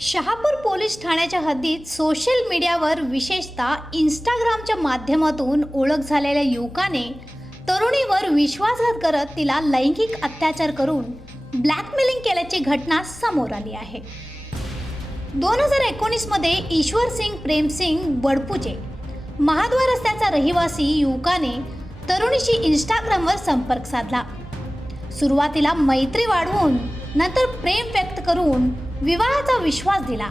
Shahapur police ठाण्याच्या हद्दीत social मीडियावर विशेषतः इंस्टाग्रामच्या माध्यमातून ओळख झालेल्या युवकाने तरुणीवर विश्वासघात करत तिला लैंगिक अत्याचार करून ब्लॅकमेलिंग केल्याची घटना समोर आली आहे। 2019 मध्ये ईश्वर सिंग प्रेमसिंग बडपूचे महाद्वार रस्त्याचा रहिवासी युवकाने तरुणीशी इंस्टाग्रामवर संपर्क साधला। सुरुवातीला मैत्री वाढवून नंतर प्रेम व्यक्त करून विवाहाचा विश्वास दिला।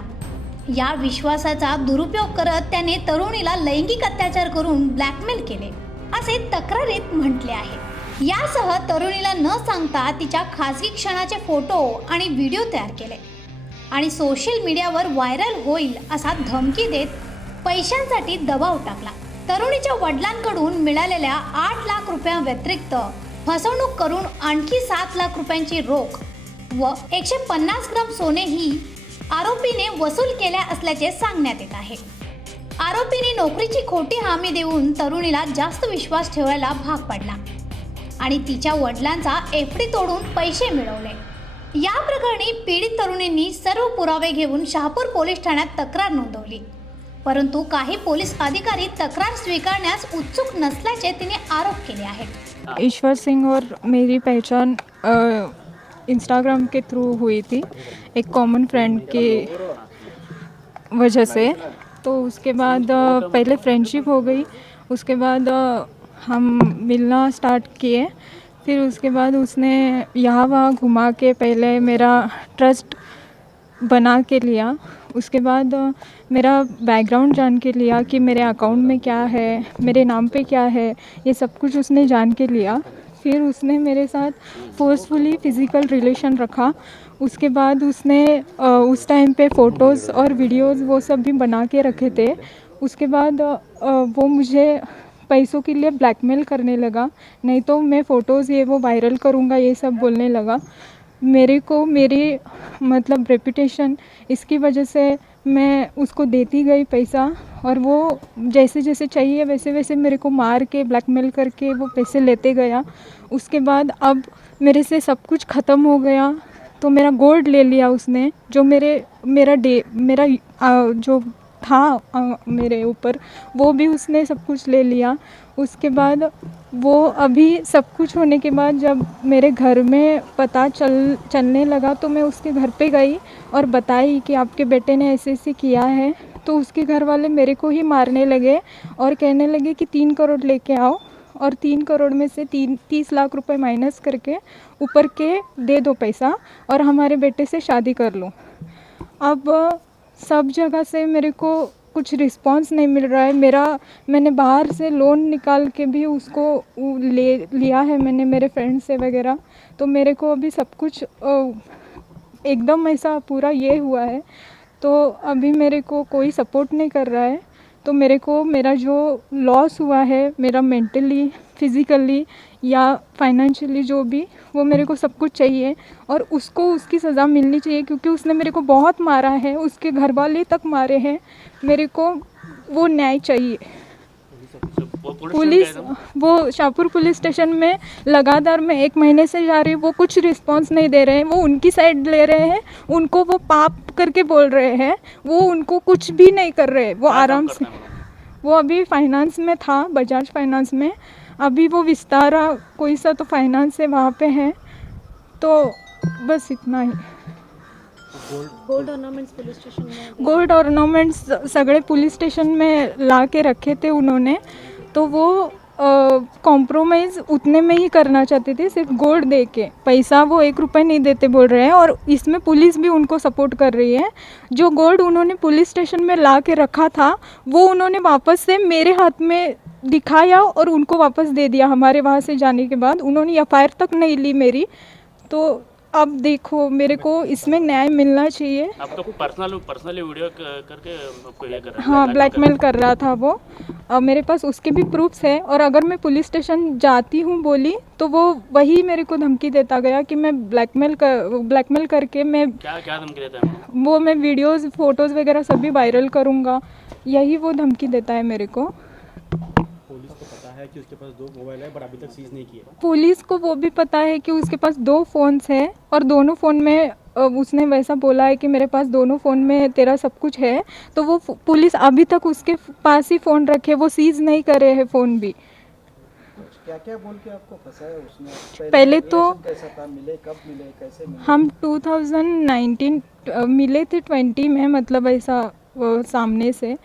या विश्वासाचा दुरुपयोग करत त्याने तरुणीला लैंगिक अत्याचार करून ब्लॅकमेल केले असे तक्रारीत म्हटले आहे। यासह तरुणीला न सांगता तिच्या खासगी क्षणाचे फोटो आणि व्हिडिओ तयार केले आणि सोशल मीडियावर व्हायरल होईल असा धमकी देत पैशांसाठी दबाव टाकला। तरुणीच्या वडिलांकडून मिळालेल्या 8 लाख रुपयांव्यतिरिक्त फसवणूक करून आणखी 7 लाख रुपयांची रोख व 150 ग्राम सोनेही आरोपीने वसूल केल्या असल्याचे सांगण्यात येत आहे। आरोपीने नोकरीची खोटी हमी देऊन तरुणीला जास्त विश्वास ठेवायला भाग पाडला आणि तिच्या वडिलांचा एफडी तोडून पैसे मिळवले। या प्रकरणी पीडित तरुणींनी सर्व पुरावे घेऊन शहापूर पोलीस ठाण्यात तक्रार नोंदवली, परंतु काही पोलीस अधिकारी तक्रार स्वीकारण्यास उत्सुक नसल्याचे तिने आरोप केले आहेत। ईश्वर सिंह और मेरी पहचान इंस्टाग्राम के थ्रू हुई थी, एक कॉमन फ्रेंड की वजह से। तो उसके बाद पहले फ्रेंडशिप हो गई, उसके बाद हम मिलना स्टार्ट किए। फिर उसके बाद उसने यहाँ वहाँ घुमा के पहले मेरा ट्रस्ट बना के लिया। उसके बाद मेरा बैकग्राउंड जान के लिया कि मेरे अकाउंट में क्या है, मेरे नाम पे क्या है, ये सब कुछ उसने जान के लिया। फिर उसने मेरे साथ फोर्सफुली फ़िज़िकल रिलेशन रखा। उसके बाद उसने उस टाइम पे फ़ोटोज़ और वीडियोज़ वो सब भी बना के रखे थे। उसके बाद वो मुझे पैसों के लिए ब्लैकमेल करने लगा, नहीं तो मैं फ़ोटोज़ ये वो वायरल करूँगा, ये सब बोलने लगा। मेरे को मेरी मतलब रेपुटेशन इसकी वजह से मैं उसको देती गई पैसा, और वो जैसे जैसे चाहिए वैसे वैसे मेरे को मार के ब्लैकमेल करके वो पैसे लेते गया। उसके बाद अब मेरे से सब कुछ ख़त्म हो गया, तो मेरा गोल्ड ले लिया उसने, जो मेरा जो था मेरे ऊपर, वो भी उसने सब कुछ ले लिया। उसके बाद वो अभी सब कुछ होने के बाद जब मेरे घर में पता चलने लगा, तो मैं उसके घर पे गई और बताई कि आपके बेटे ने ऐसे ऐसे किया है। तो उसके घर वाले मेरे को ही मारने लगे और कहने लगे कि 3 करोड़ लेके आओ, और 3 करोड़ में से 30 लाख रुपए माइनस करके ऊपर के दे दो पैसा, और हमारे बेटे से शादी कर लो। अब सब जगह से मेरे को कुछ रिस्पांस नहीं मिल रहा है। मैंने बाहर से लोन निकाल के भी उसको लिया है मैंने, मेरे फ्रेंड से वगैरह। तो मेरे को अभी सब कुछ एकदम ऐसा पूरा ये हुआ है, तो अभी मेरे को कोई सपोर्ट नहीं कर रहा है। तो मेरे को मेरा जो लॉस हुआ है, मेरा मेंटली, फिज़िकली या फाइनेंशियली जो भी, वो मेरे को सब कुछ चाहिए, और उसको उसकी सज़ा मिलनी चाहिए, क्योंकि उसने मेरे को बहुत मारा है, उसके घर वाले तक मारे हैं। मेरे को वो न्याय चाहिए। पुलिस वो शाहपुर पुलिस स्टेशन में लगातार मैं 1 महीने से जा रही हूँ, वो कुछ रिस्पांस नहीं दे रहे हैं। वो उनकी साइड ले रहे हैं, उनको वो पाप करके बोल रहे हैं, वो उनको कुछ भी नहीं कर रहे। वो आराम से, वो अभी फाइनेंस में था, बजाज फाइनेंस में। अभी वो विस्तारा कोई सा तो फाइनेंस है, वहाँ पे है। तो बस इतना ही। गोल्ड ऑर्नामेंट्स पुलिस स्टेशन में, गोल्ड ऑर्नामेंट्स सगळे पुलिस स्टेशन में ला के रखे थे उन्होंने। तो वो कॉम्प्रोमाइज़ उतने में ही करना चाहते थे, सिर्फ गोल्ड दे के। पैसा वो 1 रुपये नहीं देते बोल रहे हैं, और इसमें पुलिस भी उनको सपोर्ट कर रही है। जो गोल्ड उन्होंने पुलिस स्टेशन में ला के रखा था, वो उन्होंने वापस से मेरे हाथ में दिखाया और उनको वापस दे दिया। हमारे वहाँ से जाने के बाद उन्होंने एफआईआर तक नहीं ली मेरी। तो अब देखो, मेरे को इसमें न्याय मिलना चाहिए। आपको पर्सनली वीडियो करके आपको ये कर रहा है? हाँ, ब्लैकमेल कर रहा था वो। मेरे पास उसके भी प्रूफ्स है, और अगर मैं पुलिस स्टेशन जाती हूँ बोली, तो वो वही मेरे को धमकी देता गया कि मैं ब्लैकमेल करके मैं क्या धमकी देता है? वो मैं वीडियोज़, फ़ोटोज़ वगैरह सभी वायरल करूँगा, यही वो धमकी देता है मेरे को। पुलिस को पता है कि उसके पास 2 मोबाइल है, पर अभी तक सीज नहीं किए। पुलिस को वो भी पता है कि उसके पास 2 फ़ोन्स हैं, और दोनों फ़ोन में उसने वैसा बोला है कि मेरे पास दोनों फ़ोन में तेरा सब कुछ है, तो वो पुलिस अभी तक उसके पास ही फ़ोन रखे, वो सीज़ नहीं करे हैं फ़ोन भी। क्या क्या बोल के आपको फंसाया उसने? पहले तो relation कैसा था, मिले कब मिले, कैसे मिले? हम 2019 मिले थे 20 में, मतलब ऐसा सामने से।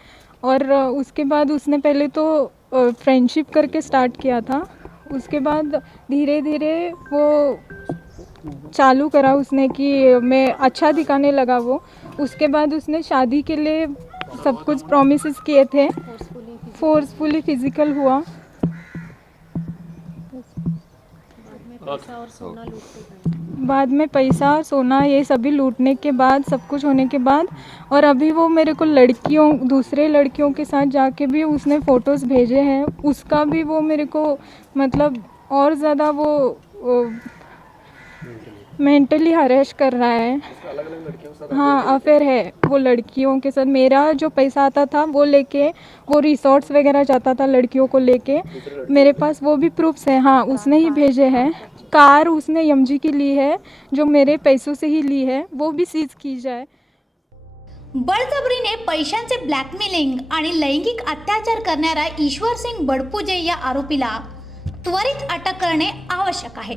और उसके बाद उसने पहले तो फ्रेंडशिप करके स्टार्ट किया था, उसके बाद धीरे धीरे वो चालू करा उसने कि मैं अच्छा दिखाने लगा वो। उसके बाद उसने शादी के लिए सब कुछ प्रॉमिसेस किए थे, फोर्सफुली फिजिकल हुआ। पैसा और सोना लूटते गए। बाद में पैसा सोना ये सभी लूटने के बाद, सब कुछ होने के बाद, और अभी वो मेरे को दूसरे लड़कियों के साथ जाके भी उसने फ़ोटोज़ भेजे हैं। उसका भी वो मेरे को मतलब और ज़्यादा वो मेंटली हरेश कर रहा है। हाँ, अफेयर है वो लड़कियों के साथ। मेरा जो पैसा आता था वो लेके वो रिसोर्ट्स वगैरह जाता था लड़कियों को लेके, मेरे पास वो भी प्रूफ्स है। हाँ, उसने ही भेजे हैं। कार उसने एमजी की ली है, जो मेरे पैसों से ही ली है, वो भी सीज की जाए। बळजबरीने पैशांचे ब्लॅकमेलिंग आणि लैंगिक अत्याचार करणाऱ्या ईश्वर सिंग बडपुजे या आरोपीला त्वरित अटक करणे आवश्यक आहे,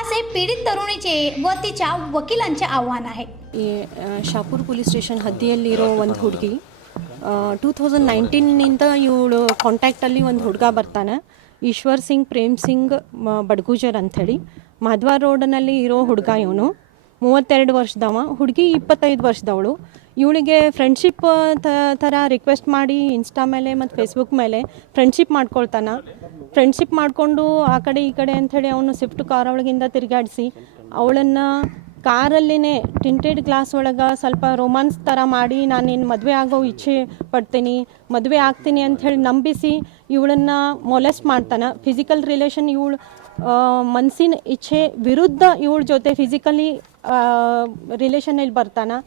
असे पीडित तरुणीचे व तिच्या वकिलांचे आव्हान आहे. ಈ ಶಾಪುರ್ ಪೊಲೀಸ್ ಸ್ಟೇಷನ್ ಹದ್ದಿಯಲ್ಲಿರೋ ಒಂದು ಹುಡುಗಿ 2019ನಿಂದ ಇವಳು ಕಾಂಟ್ಯಾಕ್ಟಲ್ಲಿ ಒಂದು ಹುಡುಗ ಬರ್ತಾನೆ, ಈಶ್ವರ್ ಸಿಂಗ್ ಪ್ರೇಮ್ ಸಿಂಗ್ ಬಡ್ಗೂಜರ್ ಅಂಥೇಳಿ. ಮಾಧವ ರೋಡ್ನಲ್ಲಿ ಇರೋ ಹುಡುಗ ಇವನು. 32 ವರ್ಷದವ, ಹುಡುಗಿ 25 ವರ್ಷದವಳು. ಇವಳಿಗೆ ಫ್ರೆಂಡ್ಶಿಪ್ ಥರ ರಿಕ್ವೆಸ್ಟ್ ಮಾಡಿ ಇನ್ಸ್ಟಾ ಮೇಲೆ ಮತ್ತು ಫೇಸ್ಬುಕ್ ಮೇಲೆ ಫ್ರೆಂಡ್ಶಿಪ್ ಮಾಡ್ಕೊಳ್ತಾನೆ. ಫ್ರೆಂಡ್ಶಿಪ್ ಮಾಡಿಕೊಂಡು ಆ ಕಡೆ ಈ ಕಡೆ ಅಂಥೇಳಿ ಅವನು ಸ್ವಿಫ್ಟ್ ಕಾರ್ ಒಳಗಿಂದ ತಿರುಗಾಡಿಸಿ ಅವಳನ್ನು ಕಾರಲ್ಲಿನೇ ಟಿಂಟೆಡ್ ಗ್ಲಾಸ್ ಒಳಗೆ ಸ್ವಲ್ಪ ರೊಮಾನ್ಸ್ ಥರ ಮಾಡಿ, ನಾನು ನಿನ್ನ ಮದುವೆ ಆಗೋ ಇಚ್ಛೆ ಪಡ್ತೀನಿ, ಮದುವೆ ಆಗ್ತೀನಿ ಅಂಥೇಳಿ ನಂಬಿಸಿ ಇವಳನ್ನು ಮೊಲೆಸ್ಟ್ ಮಾಡ್ತಾನೆ. ಫಿಸಿಕಲ್ ರಿಲೇಷನ್ ಇವಳು ಮನಸ್ಸಿನ ಇಚ್ಛೆ ವಿರುದ್ಧ ಇವಳ ಜೊತೆ ಫಿಸಿಕಲಿ ರಿಲೇಷನಲ್ಲಿ ಬರ್ತಾನೆ.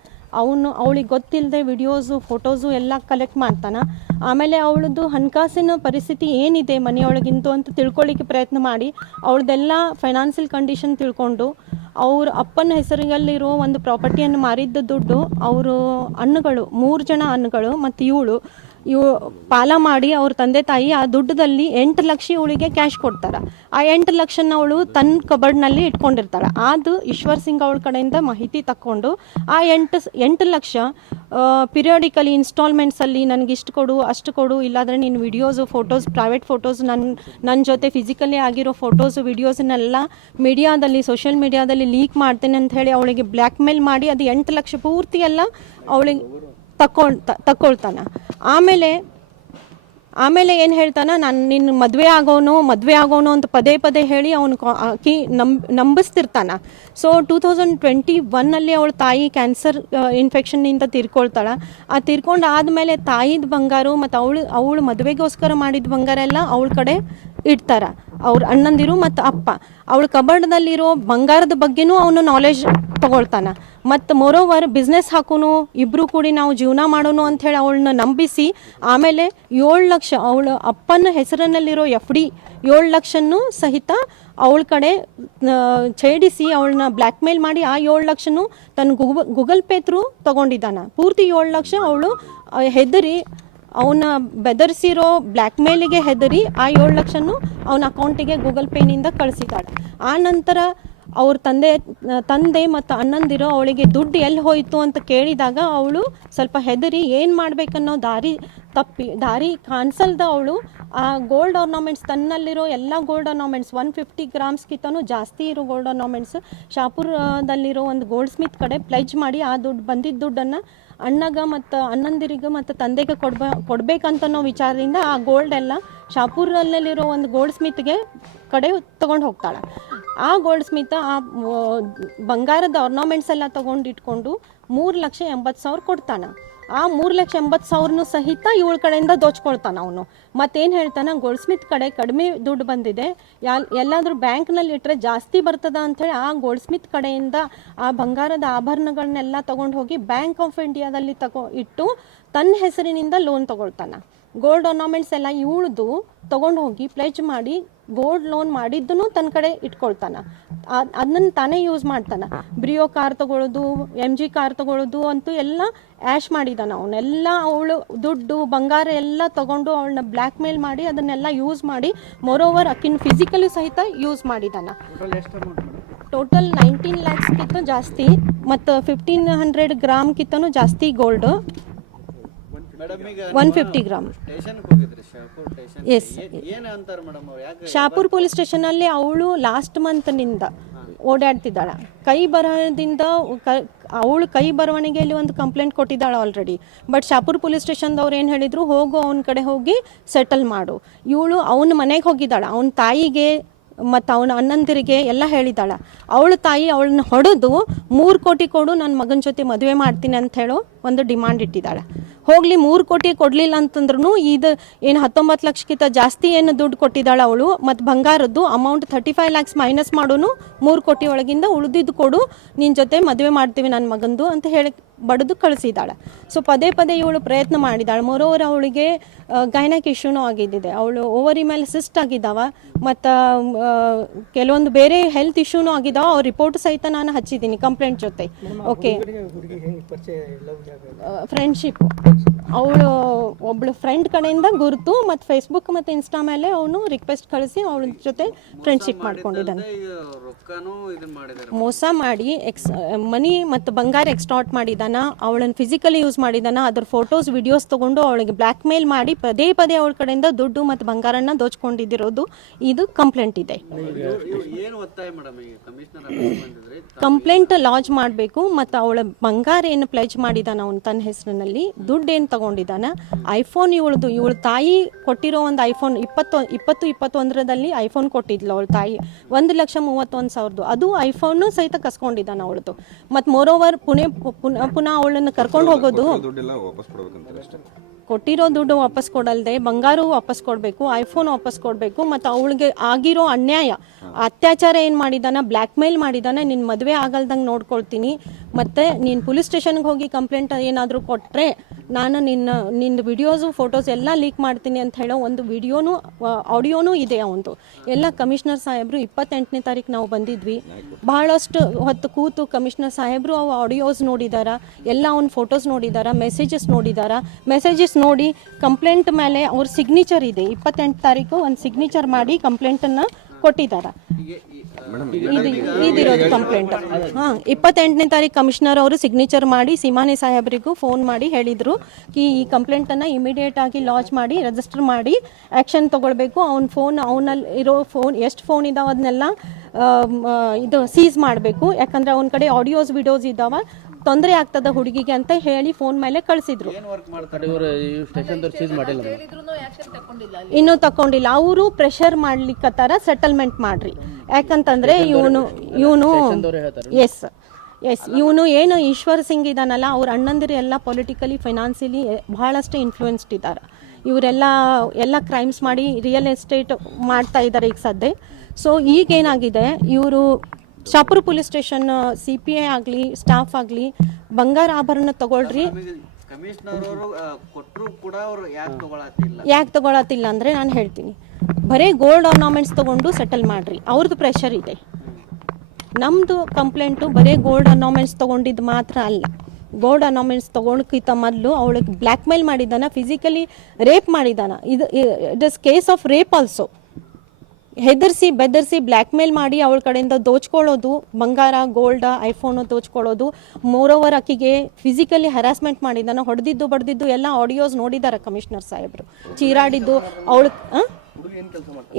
ಅವಳಿಗೆ ಗೊತ್ತಿಲ್ಲದೆ ವಿಡಿಯೋಸು ಫೋಟೋಸು ಎಲ್ಲ ಕಲೆಕ್ಟ್ ಮಾಡ್ತಾನೆ. ಆಮೇಲೆ ಅವಳದ್ದು ಹಣಕಾಸಿನ ಪರಿಸ್ಥಿತಿ ಏನಿದೆ ಮನೆಯೊಳಗಿಂತು ಅಂತ ತಿಳ್ಕೊಳ್ಳಿಕ್ಕೆ ಪ್ರಯತ್ನ ಮಾಡಿ ಅವಳದೆಲ್ಲ ಫೈನಾನ್ಷಿಯಲ್ ಕಂಡೀಷನ್ ತಿಳ್ಕೊಂಡು ಅವ್ರ ಅಪ್ಪನ ಹೆಸರಿನಲ್ಲಿರೋ ಒಂದು ಪ್ರಾಪರ್ಟಿಯನ್ನು ಮಾರಿದ್ದ ದುಡ್ಡು ಅವರು ಅಣ್ಣಗಳು 3 ಜನ ಅಣ್ಣಗಳು ಮತ್ತು ಇವು ಪಾಲ ಮಾಡಿ ಅವ್ರ ತಂದೆ ತಾಯಿ ಆ ದುಡ್ಡದಲ್ಲಿ 8 ಲಕ್ಷ ಇವಳಿಗೆ ಕ್ಯಾಶ್ ಕೊಡ್ತಾರೆ. ಆ 8 ಲಕ್ಷನ ಅವಳು ತನ್ನ ಕಬರ್ಡ್ನಲ್ಲಿ ಇಟ್ಕೊಂಡಿರ್ತಾಳೆ. ಅದು ಈಶ್ವರ್ ಸಿಂಗ್ ಅವಳ ಕಡೆಯಿಂದ ಮಾಹಿತಿ ತಕ್ಕೊಂಡು ಆ 8 ಲಕ್ಷ ಪಿರಿಯಾಡಿಕಲಿ ಇನ್ಸ್ಟಾಲ್ಮೆಂಟ್ಸಲ್ಲಿ ನನಗಿಷ್ಟು ಕೊಡು ಅಷ್ಟು ಕೊಡು, ಇಲ್ಲಾಂದರೆ ನೀನು ವಿಡಿಯೋಸು ಫೋಟೋಸ್ ಪ್ರೈವೇಟ್ ಫೋಟೋಸ್ ನನ್ನ ಜೊತೆ ಫಿಸಿಕಲಿ ಆಗಿರೋ ಫೋಟೋಸು ವಿಡಿಯೋಸನ್ನೆಲ್ಲ ಮೀಡಿಯಾದಲ್ಲಿ ಸೋಷಿಯಲ್ ಮೀಡಿಯಾದಲ್ಲಿ ಲೀಕ್ ಮಾಡ್ತೇನೆ ಅಂತ ಹೇಳಿ ಅವಳಿಗೆ ಬ್ಲ್ಯಾಕ್ ಮೇಲ್ ಮಾಡಿ ಅದು 8 ಲಕ್ಷ ಪೂರ್ತಿ ಎಲ್ಲ ಅವಳಿಗೆ ತಕ್ಕೊಳ್ತಾನೆ. ಆಮೇಲೆ ಏನು ಹೇಳ್ತಾನೆ, ನಾನು ನಿನ್ನ ಮದುವೆ ಆಗೋನು ಅಂತ ಪದೇ ಪದೇ ಹೇಳಿ ಅವನು ನಂಬಿಸ್ತಿರ್ತಾನೆ. ಸೊ 2021 ಅವಳ ತಾಯಿ ಕ್ಯಾನ್ಸರ್ ಇನ್ಫೆಕ್ಷನ್ನಿಂದ ತೀರ್ಕೊಳ್ತಾಳೆ. ಆ ತೀರ್ಕೊಂಡು ಆದಮೇಲೆ ತಾಯಿದ ಬಂಗಾರ ಮತ್ತು ಅವಳು ಮದುವೆಗೋಸ್ಕರ ಮಾಡಿದ ಬಂಗಾರ ಎಲ್ಲ ಅವಳ ಕಡೆ ಇಡ್ತಾರೆ ಅವ್ರ ಅಣ್ಣಂದಿರು ಮತ್ತು ಅಪ್ಪ. ಅವಳ ಕಬರ್ಡ್ನಲ್ಲಿರೋ ಬಂಗಾರದ ಬಗ್ಗೆನೂ ಅವನು ನಾಲೆಜ್ ತೊಗೊಳ್ತಾನೆ. ಮತ್ತು ಮೋರೋವರ್ ಬಿಸ್ನೆಸ್ ಹಾಕೋನು, ಇಬ್ಬರು ಕೂಡಿ ನಾವು ಜೀವನ ಮಾಡೋನು ಅಂಥೇಳಿ ಅವಳನ್ನ ನಂಬಿಸಿ ಆಮೇಲೆ 7 ಲಕ್ಷ ಅವಳ ಅಪ್ಪನ ಹೆಸರಿನಲ್ಲಿರೋ FD 7 ಲಕ್ಷನೂ ಸಹಿತ ಅವಳ ಕಡೆ ಛೇಡಿಸಿ ಅವಳನ್ನ ಬ್ಲ್ಯಾಕ್ ಮೇಲ್ ಮಾಡಿ ಆ 7 ಲಕ್ಷನೂ ತನ್ನ ಗೂಗಲ್ ಪೇ ಥ್ರೂ ತೊಗೊಂಡಿದ್ದಾನೆ. ಪೂರ್ತಿ 7 ಲಕ್ಷ ಅವಳು ಹೆದರಿ ಅವನ ಬೆದರಿಸಿರೋ ಬ್ಲ್ಯಾಕ್ ಮೇಲಿಗೆ ಹೆದರಿ ಆ 7 ಲಕ್ಷನೂ ಅವನ ಅಕೌಂಟಿಗೆ ಗೂಗಲ್ ಪೇನಿಂದ ಕಳಿಸಿದ್ದಾಳೆ. ಆ ನಂತರ ಅವ್ರ ತಂದೆ ಮತ್ತು ಅಣ್ಣಂದಿರೋ ಅವಳಿಗೆ ದುಡ್ಡು ಎಲ್ಲಿ ಹೋಯಿತು ಅಂತ ಕೇಳಿದಾಗ ಅವಳು ಸ್ವಲ್ಪ ಹೆದರಿ ಏನು ಮಾಡಬೇಕನ್ನೋ ದಾರಿ ಕಾಣಿಸಲ್ದ ಅವಳು ಆ ಗೋಲ್ಡ್ ಆರ್ನಮೆಂಟ್ಸ್, ತನ್ನಲ್ಲಿರೋ ಎಲ್ಲ ಗೋಲ್ಡ್ ಆರ್ನಮೆಂಟ್ಸ್ 150 ಗ್ರಾಮ್ಸ್ಗಿಂತನೂ ಜಾಸ್ತಿ ಇರೋ ಗೋಲ್ಡ್ ಆರ್ನಮೆಂಟ್ಸ್ ಶಾಪುರದಲ್ಲಿರೋ ಒಂದು ಗೋಲ್ಡ್ ಸ್ಮಿತ್ ಕಡೆ ಪ್ಲೆಜ್ ಮಾಡಿ ಆ ಬಂದಿದ್ದ ದುಡ್ಡನ್ನು ಅಣ್ಣಗೆ ಮತ್ತು ಅಣ್ಣಂದಿರಿಗೆ ಮತ್ತು ತಂದೆಗೆ ಕೊಡಬೇಕಂತನೋ ವಿಚಾರದಿಂದ ಆ ಗೋಲ್ಡ್ ಎಲ್ಲ ಶಾಪುರಲ್ಲಿರೋ ಒಂದು ಗೋಲ್ಡ್ ಸ್ಮಿತ್ಗೆ ಕಡೆ ತೊಗೊಂಡು ಹೋಗ್ತಾಳೆ. ಆ ಗೋಲ್ಡ್ ಸ್ಮಿತ್ ಆ ಬಂಗಾರದ ಆರ್ನಮೆಂಟ್ಸ್ ಎಲ್ಲ ತೊಗೊಂಡಿಟ್ಕೊಂಡು 3,80,000 ಕೊಡ್ತಾನೆ. ಆ 3,80,000 ಸಹಿತ ಇವಳ ಕಡೆಯಿಂದ ದೋಚ್ಕೊಳ್ತಾನೆ ಅವನು. ಮತ್ತೇನು ಹೇಳ್ತಾನೆ, ಗೋಲ್ಡ್ ಸ್ಮಿತ್ ಕಡೆ ಕಡಿಮೆ ದುಡ್ಡು ಬಂದಿದೆ, ಎಲ್ಲಾದರೂ ಬ್ಯಾಂಕ್ನಲ್ಲಿ ಇಟ್ಟರೆ ಜಾಸ್ತಿ ಬರ್ತದ ಅಂಥೇಳಿ ಆ ಗೋಲ್ಡ್ ಸ್ಮಿತ್ ಕಡೆಯಿಂದ ಆ ಬಂಗಾರದ ಆಭರಣಗಳನ್ನೆಲ್ಲ ತೊಗೊಂಡು ಹೋಗಿ ಬ್ಯಾಂಕ್ ಆಫ್ ಇಂಡಿಯಾದಲ್ಲಿ ಇಟ್ಟು ತನ್ನ ಹೆಸರಿನಿಂದ ಲೋನ್ ತೊಗೊಳ್ತಾನೆ. ಗೋಲ್ಡ್ ಆರ್ನಮೆಂಟ್ಸ್ ಎಲ್ಲ ಇವಳ್ದು ತೊಗೊಂಡು ಹೋಗಿ ಪ್ಲೆಜ್ ಮಾಡಿ ಗೋಲ್ಡ್ ಲೋನ್ ಮಾಡಿದ್ದನ್ನು ತನ್ನ ಕಡೆ ಇಟ್ಕೊಳ್ತಾನೆ. ಅದನ್ನು ತಾನೇ ಯೂಸ್ ಮಾಡ್ತಾನೆ. ಬ್ರಿಯೋ ಕಾರ್ ತೊಗೊಳ್ಳೋದು, MG ಕಾರ್ ತೊಗೊಳ್ಳೋದು ಅಂತೂ ಎಲ್ಲ ಆ್ಯಶ್ ಮಾಡಿದ್ದಾನೆ. ಅವನ್ನೆಲ್ಲ ಅವಳು ದುಡ್ಡು ಬಂಗಾರ ಎಲ್ಲ ತೊಗೊಂಡು ಅವಳನ್ನ ಬ್ಲ್ಯಾಕ್ ಮೇಲ್ ಮಾಡಿ ಅದನ್ನೆಲ್ಲ ಯೂಸ್ ಮಾಡಿ ಮೋರೋವರ್ ಅಕ್ಕಿನ ಫಿಸಿಕಲಿ ಸಹಿತ ಯೂಸ್ ಮಾಡಿದ್ದಾನೆ. ಟೋಟಲ್ 19 lakhsಕ್ಕಿಂತ ಜಾಸ್ತಿ ಮತ್ತು 1500 ಗ್ರಾಮ್ಗಿಂತನೂ ಜಾಸ್ತಿ ಗೋಲ್ಡ್. ಮೇಡಮ್ ಈಗ 150 ಗ್ರಾಮ್. ಸ್ಟೇಷನ್ಗೆ ಹೋಗಿದ್ರಿ ಶಾಪುರ್ ಸ್ಟೇಷನ್. ಎಸ್. ಏನು ಅಂತಾರೆ ಮೇಡಮ್ ಅವ್ರು? ಯಾಕೆ ಶಾಪುರ್ ಪೊಲೀಸ್ ಸ್ಟೇಷನಲ್ಲಿ ಅವಳು ಲಾಸ್ಟ್ ಮಂತ್ನಿಂದ ಓಡಾಡ್ತಿದ್ದಾಳೆ. ಕೈ ಬರಹದಿಂದ ಅವಳು ಕೈ ಬರವಣಿಗೆಯಲ್ಲಿ ಒಂದು ಕಂಪ್ಲೇಂಟ್ ಕೊಟ್ಟಿದ್ದಾಳೆ ಆಲ್ರೆಡಿ. ಬಟ್ ಶಾಪುರ್ ಪೊಲೀಸ್ ಸ್ಟೇಷನ್ದವ್ರು ಏನು ಹೇಳಿದರು, ಹೋಗು ಅವನ ಕಡೆ ಹೋಗಿ ಸೆಟಲ್ ಮಾಡು. ಇವಳು ಅವನ ಮನೆಗೆ ಹೋಗಿದ್ದಾಳೆ. ಅವನ ತಾಯಿಗೆ ಮತ್ತು ಅವನ ಅಣ್ಣಂದಿರಿಗೆ ಎಲ್ಲ ಹೇಳಿದ್ದಾಳೆ. ಅವಳ ತಾಯಿ ಅವಳನ್ನ ಹೊಡೆದು 3 ಕೋಟಿ ಕೊಡು, ನನ್ನ ಮಗನ ಜೊತೆ ಮದುವೆ ಮಾಡ್ತೀನಿ ಅಂತ ಹೇಳೋ ಒಂದು ಡಿಮಾಂಡ್ ಇಟ್ಟಿದ್ದಾಳೆ. ಹೋಗಲಿ 3 ಕೋಟಿ ಕೊಡಲಿಲ್ಲ ಅಂತಂದ್ರೂ ಇದು ಏನು 19 ಲಕ್ಷಕ್ಕಿಂತ ಜಾಸ್ತಿ ಏನು ದುಡ್ಡು ಕೊಟ್ಟಿದ್ದಾಳೆ ಅವಳು. ಮತ್ತು ಬಂಗಾರದ್ದು ಅಮೌಂಟ್ 35 lakhs ಮೈನಸ್ ಮಾಡೋನು 3 ಕೋಟಿ ಒಳಗಿಂದ ಉಳಿದಿದ್ದು ಕೊಡು, ನಿನ್ನ ಜೊತೆ ಮದುವೆ ಮಾಡ್ತೀವಿ ನನ್ನ ಮಗಂದು ಅಂತ ಹೇಳಿ ಬಡಿದು ಕಳಿಸಿದ್ದಾಳೆ. ಸೊ ಪದೇ ಪದೇ ಇವಳು ಪ್ರಯತ್ನ ಮಾಡಿದ್ದಾಳೆ. ಮೋರೋವರ್ ಅವಳಿಗೆ ಗೈನಕ್ ಇಶ್ಯೂನೂ ಆಗಿದ್ದಿದೆ. ಅವಳು ಓವರಿ ಮೇಲೆ ಸಿಸ್ಟ್ ಆಗಿದ್ದಾವ ಮತ್ತು ಕೆಲವೊಂದು ಬೇರೆ ಹೆಲ್ತ್ ಇಶ್ಯೂನೂ ಆಗಿದ್ದಾವೆ. ಅವ್ರ ರಿಪೋರ್ಟ್ ಸಹಿತ ನಾನು ಹಚ್ಚಿದ್ದೀನಿ ಕಂಪ್ಲೇಂಟ್ ಜೊತೆ. Okay, friendship. ಅವಳು ಒಬ್ಳು ಫ್ರೆಂಡ್ ಕಡೆಯಿಂದ ಗುರುತು ಮತ್ತು ಫೇಸ್ಬುಕ್ ಮತ್ತು ಇನ್ಸ್ಟಾ ಮೇಲೆ ಅವನು ರಿಕ್ವೆಸ್ಟ್ ಕಳಿಸಿ ಅವಳ ಜೊತೆ ಫ್ರೆಂಡ್ಶಿಪ್ ಮಾಡ್ಕೊಂಡಿದ್ದಾನೆ. ಮೋಸ ಮಾಡಿ ಮನಿ ಮತ್ತು ಬಂಗಾರ ಎಕ್ಸ್ಟಾರ್ಟ್ ಮಾಡಿದ್ದಾನ. ಅವಳನ್ನು ಫಿಸಿಕಲಿ ಯೂಸ್ ಮಾಡಿದ್ದಾನ. ಅದ್ರ ಫೋಟೋಸ್ ವಿಡಿಯೋಸ್ ತೊಗೊಂಡು ಅವಳಿಗೆ ಬ್ಲ್ಯಾಕ್ ಮೇಲ್ ಮಾಡಿ ಪದೇ ಪದೇ ಅವಳ ಕಡೆಯಿಂದ ದುಡ್ಡು ಮತ್ತು ಬಂಗಾರನ ದೋಚ್ಕೊಂಡಿದ್ದಿರೋದು ಇದು ಕಂಪ್ಲೇಂಟ್ ಇದೆ. ಕಂಪ್ಲೇಂಟ್ ಲಾಂಚ್ ಮಾಡಬೇಕು ಮತ್ತು ಅವಳ ಬಂಗಾರ ಏನು ಪ್ಲೆಜ್ ಮಾಡಿದ್ದಾನ ಅವನು ತನ್ನ ಹೆಸರಿನಲ್ಲಿ, ದುಡ್ಡು ಏನು ತಗೊಂಡಿದ್ದಾನ, ಐಫೋನ್ ಇವಳ ತಾಯಿ ಕೊಟ್ಟಿರೋ ಒಂದು ಐಫೋನ್ 21ರಲ್ಲಿ ಐಫೋನ್ ಕೊಟ್ಟಿದ್ಲು ಅವಳ ತಾಯಿ, 1,31,000 ಅದು ಐಫೋನು ಸಹಿತ ಕಸ್ಕೊಂಡಿದ್ದಾನ ಅವಳದು. ಮತ್ತು ಮೋರೋವರ್ ಪುನಃ ಅವಳನ್ನು ಕರ್ಕೊಂಡು ಹೋಗೋದು, ಕೊಟ್ಟಿರೋ ದುಡ್ಡು ವಾಪಸ್ ಕೊಡಲ್ದೆ ಬಂಗಾರವು ವಾಪಸ್ ಕೊಡಬೇಕು, ಐಫೋನ್ ವಾಪಸ್ ಕೊಡಬೇಕು. ಮತ್ತು ಅವಳಿಗೆ ಆಗಿರೋ ಅನ್ಯಾಯ, ಅತ್ಯಾಚಾರ ಏನು ಮಾಡಿದಾನ, ಬ್ಲ್ಯಾಕ್ ಮೇಲ್ ಮಾಡಿದಾನ, ನಿನ್ನ ಮದುವೆ ಆಗಲ್ದಂಗೆ ನೋಡ್ಕೊಳ್ತೀನಿ, ಮತ್ತು ನೀನು ಪೊಲೀಸ್ ಸ್ಟೇಷನ್ಗೆ ಹೋಗಿ ಕಂಪ್ಲೇಂಟ್ ಏನಾದರೂ ಕೊಟ್ಟರೆ ನಾನು ನಿನ್ನ ವಿಡಿಯೋಸು ಫೋಟೋಸ್ ಎಲ್ಲ ಲೀಕ್ ಮಾಡ್ತೀನಿ ಅಂತ ಹೇಳೋ ಒಂದು ವಿಡಿಯೋನು ಆಡಿಯೋನೂ ಇದೆ ಅವಂದು. ಎಲ್ಲ ಕಮಿಷನರ್ ಸಾಹೇಬರು 28ನೇ ತಾರೀಕು ನಾವು ಬಂದಿದ್ವಿ. ಬಹಳಷ್ಟು ಹೊತ್ತು ಕೂತು ಕಮಿಷನರ್ ಸಾಹೇಬರು ಅವು ಆಡಿಯೋಸ್ ನೋಡಿದಾರ, ಎಲ್ಲ ಅವ್ನ ಫೋಟೋಸ್ ನೋಡಿದಾರ, ಮೆಸೇಜಸ್ ನೋಡಿದಾರ. ಮೆಸೇಜಸ್ ನೋಡಿ ಕಂಪ್ಲೇಂಟ್ ಮೇಲೆ ಅವ್ರ ಸಿಗ್ನೇಚರ್ ಇದೆ. 28 ತಾರೀಕು ಒಂದು ಸಿಗ್ನೇಚರ್ ಮಾಡಿ ಕಂಪ್ಲೇಂಟನ್ನು ಕೊಟ್ಟಿದ್ದಾರೆ. ಇದಿರೋದು ಕಂಪ್ಲೇಂಟ್. 28ನೇ ತಾರೀಕು ಕಮಿಷನರ್ ಅವರು ಸಿಗ್ನೇಚರ್ ಮಾಡಿ ಸಿಮಾನಿ ಸಾಹೇಬರಿಗೂ ಫೋನ್ ಮಾಡಿ ಹೇಳಿದರು ಈ ಕಂಪ್ಲೇಂಟನ್ನು ಇಮಿಡಿಯೇಟ್ ಆಗಿ ಲಾಂಚ್ ಮಾಡಿ ರಿಜಿಸ್ಟರ್ ಮಾಡಿ ಆ್ಯಕ್ಷನ್ ತೊಗೊಳ್ಬೇಕು. ಅವನಲ್ಲಿ ಇರೋ ಫೋನ್ ಎಷ್ಟು ಫೋನ್ ಇದಾವೆ ಅದನ್ನೆಲ್ಲ ಇದು ಸೀಸ್ ಮಾಡಬೇಕು. ಯಾಕಂದರೆ ಅವನ ಕಡೆ ಆಡಿಯೋಸ್ ವಿಡಿಯೋಸ್ ಇದ್ದಾವೆ, ತೊಂದರೆ ಆಗ್ತದ ಹುಡುಗಿಗೆ ಅಂತ ಹೇಳಿ ಫೋನ್ ಮೇಲೆ ಕಳಿಸಿದ್ರು. ಇನ್ನೂ ತಕೊಂಡಿಲ್ಲ. ಅವರು ಪ್ರೆಷರ್ ಮಾಡ್ಲಿಕ್ಕತ್ತಾರ ಸೆಟಲ್ಮೆಂಟ್ ಮಾಡ್ರಿ. ಯಾಕಂತಂದ್ರೆ ಇವನು ಇವನು ಏನು ಈಶ್ವರ್ ಸಿಂಗ್ ಇದಾನಲ್ಲ, ಅವ್ರ ಅಣ್ಣಂದಿರು ಎಲ್ಲ ಪೊಲಿಟಿಕಲಿ ಫೈನಾನ್ಸಿಯಲಿ ಬಹಳಷ್ಟು ಇನ್ಫ್ಲೂಯೆನ್ಸ್ಡ್ ಇದ್ದಾರೆ. ಇವರೆಲ್ಲ ಕ್ರೈಮ್ಸ್ ಮಾಡಿ ರಿಯಲ್ ಎಸ್ಟೇಟ್ ಮಾಡ್ತಾ ಇದ್ದಾರೆ ಈಗ ಸದ್ಯ. ಸೊ ಈಗೇನಾಗಿದೆ, ಇವರು ಶಾಪುರ್ ಪೊಲೀಸ್ ಸ್ಟೇಷನ್ CPI ಆಗಲಿ ಸ್ಟಾಫ್ ಆಗಲಿ ಬಂಗಾರ ಆಭರಣ ತಗೊಳ್ರಿ, ಯಾಕೆ ತಗೊಳತ್ತಿಲ್ಲ ಅಂದರೆ ನಾನು ಹೇಳ್ತೀನಿ, ಬರೀ ಗೋಲ್ಡ್ ಆರ್ನಮೆಂಟ್ಸ್ ತೊಗೊಂಡು ಸೆಟಲ್ ಮಾಡಿರಿ. ಅವ್ರದ್ದು ಪ್ರೆಷರ್ ಇದೆ. ನಮ್ಮದು ಕಂಪ್ಲೇಂಟು ಬರೀ ಗೋಲ್ಡ್ ಆರ್ನಮೆಂಟ್ಸ್ ತೊಗೊಂಡಿದ್ದು ಮಾತ್ರ ಅಲ್ಲ. ಗೋಲ್ಡ್ ಆರ್ನಮೆಂಟ್ಸ್ ತೊಗೊಳಕ್ಕಿಂತ ಮೊದಲು ಅವಳಿಗೆ ಬ್ಲ್ಯಾಕ್ ಮೇಲ್ ಮಾಡಿದ್ದಾನ, ಫಿಸಿಕಲಿ ರೇಪ್ ಮಾಡಿದ್ದಾನ. It is case of rape also. ಹೆದರ್ಸಿ ಬೆದರ್ಸಿ ಬ್ಲ್ಯಾಕ್ ಮೇಲ್ ಮಾಡಿ ಅವಳ ಕಡೆಯಿಂದ ದೋಚ್ಕೊಳ್ಳೋದು, ಬಂಗಾರ ಗೋಲ್ಡ ಐಫೋನು ದೋಚ್ಕೊಳ್ಳೋದು. ಮೋರೋವರ್ ಆಕಿಗೆ ಫಿಸಿಕಲಿ ಹರಾಸ್ಮೆಂಟ್ ಮಾಡಿದ್ದಾನ, ಹೊಡೆದಿದ್ದು ಬಡ್ದಿದ್ದು ಎಲ್ಲ ಆಡಿಯೋಸ್ ನೋಡಿದ್ದಾರೆ ಕಮಿಷನರ್ ಸಾಹೇಬರು. ಚೀರಾಡಿದ್ದು ಅವಳು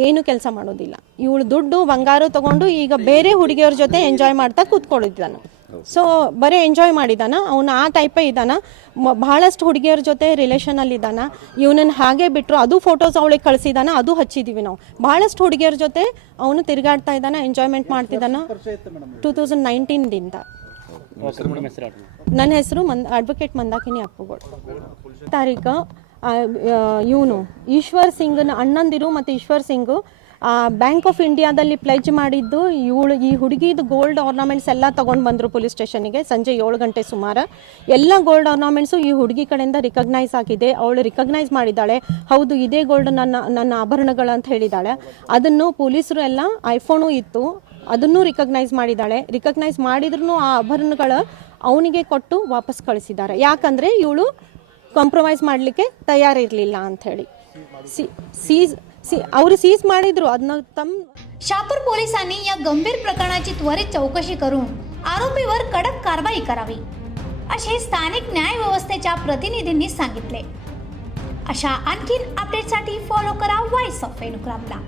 ಏನು ಕೆಲಸ ಮಾಡೋದಿಲ್ಲ. ಇವಳು ದುಡ್ಡು ಬಂಗಾರ ತಗೊಂಡು ಈಗ ಬೇರೆ ಹುಡುಗಿಯವ್ರ ಜೊತೆ ಎಂಜಾಯ್ ಮಾಡ್ತಾ ಕೂತ್ಕೊಂಡಿದ್ದಾನ. ಸೊ ಬರೀ ಎಂಜಾಯ್ ಮಾಡಿದ್ದಾನ ಅವನು. ಆ ಟೈಪೇ ಇದ್ದಾನ. ಬಹಳಷ್ಟು ಹುಡುಗಿಯರ ಜೊತೆ ರಿಲೇಷನಲ್ಲಿದ್ದಾನ. ಇವನನ್ನು ಹಾಗೆ ಬಿಟ್ಟರು, ಅದು ಫೋಟೋಸ್ ಅವಳಿಗೆ ಕಳಿಸಿದಾನ, ಅದು ಹಚ್ಚಿದ್ದೀವಿ ನಾವು. ಬಹಳಷ್ಟು ಹುಡುಗಿಯರ ಜೊತೆ ಅವನು ತಿರುಗಾಡ್ತಾ ಇದ್ದಾನ, ಎಂಜಾಯ್ಮೆಂಟ್ ಮಾಡ್ತಿದ್ದಾನ 2019ದಿಂದ. ನನ್ನ ಹೆಸರು ಅಡ್ವೊಕೇಟ್ ಮಂದಾಕಿನಿ ಅಪ್ಪುಗೋಳ್. ತಾರೀಕು ಇವನು ಈಶ್ವರ್ ಸಿಂಗ್ನ ಅಣ್ಣಂದಿರು ಮತ್ತು ಈಶ್ವರ್ ಸಿಂಗು ಬ್ಯಾಂಕ್ ಆಫ್ ಇಂಡಿಯಾದಲ್ಲಿ ಪ್ಲೆಜ್ ಮಾಡಿದ್ದು ಈ ಹುಡುಗಿದು ಗೋಲ್ಡ್ ಆರ್ನಮೆಂಟ್ಸ್ ಎಲ್ಲ ತೊಗೊಂಡು ಬಂದರು ಪೊಲೀಸ್ ಸ್ಟೇಷನಿಗೆ ಸಂಜೆ 7 ಗಂಟೆ ಸುಮಾರು. ಎಲ್ಲ ಗೋಲ್ಡ್ ಆರ್ನಮೆಂಟ್ಸು ಈ ಹುಡುಗಿ ಕಡೆಯಿಂದ ರಿಕಗ್ನೈಸ್ ಆಗಿದೆ. ಅವಳು ರಿಕಗ್ನೈಸ್ ಮಾಡಿದ್ದಾಳೆ, ಹೌದು ಇದೇ ಗೋಲ್ಡ್ ನನ್ನ ಆಭರಣಗಳು ಅಂತ ಹೇಳಿದ್ದಾಳೆ. ಅದನ್ನು ಪೊಲೀಸರು ಎಲ್ಲ ಐಫೋನು ಇತ್ತು, ಅದನ್ನು ರಿಕಗ್ನೈಸ್ ಮಾಡಿದ್ದಾಳೆ. ರಿಕಗ್ನೈಸ್ ಮಾಡಿದ್ರೂ ಆ ಆಭರಣಗಳು ಅವನಿಗೆ ಕೊಟ್ಟು ವಾಪಸ್ ಕಳಿಸಿದ್ದಾರೆ. ಯಾಕಂದರೆ ಇವಳು ಕಾಂಪ್ರಮೈಸ್ ಮಾಡಲಿಕ್ಕೆ ತಯಾರಿರಲಿಲ್ಲ ಅಂಥೇಳಿ ಅವರು सीज ಮಾಡಿದ್ರು. ಅದನ್ನ शहापूर पोलिसांनी या गंभीर प्रकरणाची त्वरित चौकशी करून आरोपीवर कडक कारवाई करावी असे स्थानिक न्याय व्यवस्थेच्या प्रतिनिधींनी सांगितले. अशा आणखीन अपडेटसाठी फॉलो करा व्हॉइस ऑफ वेणुग्रामला.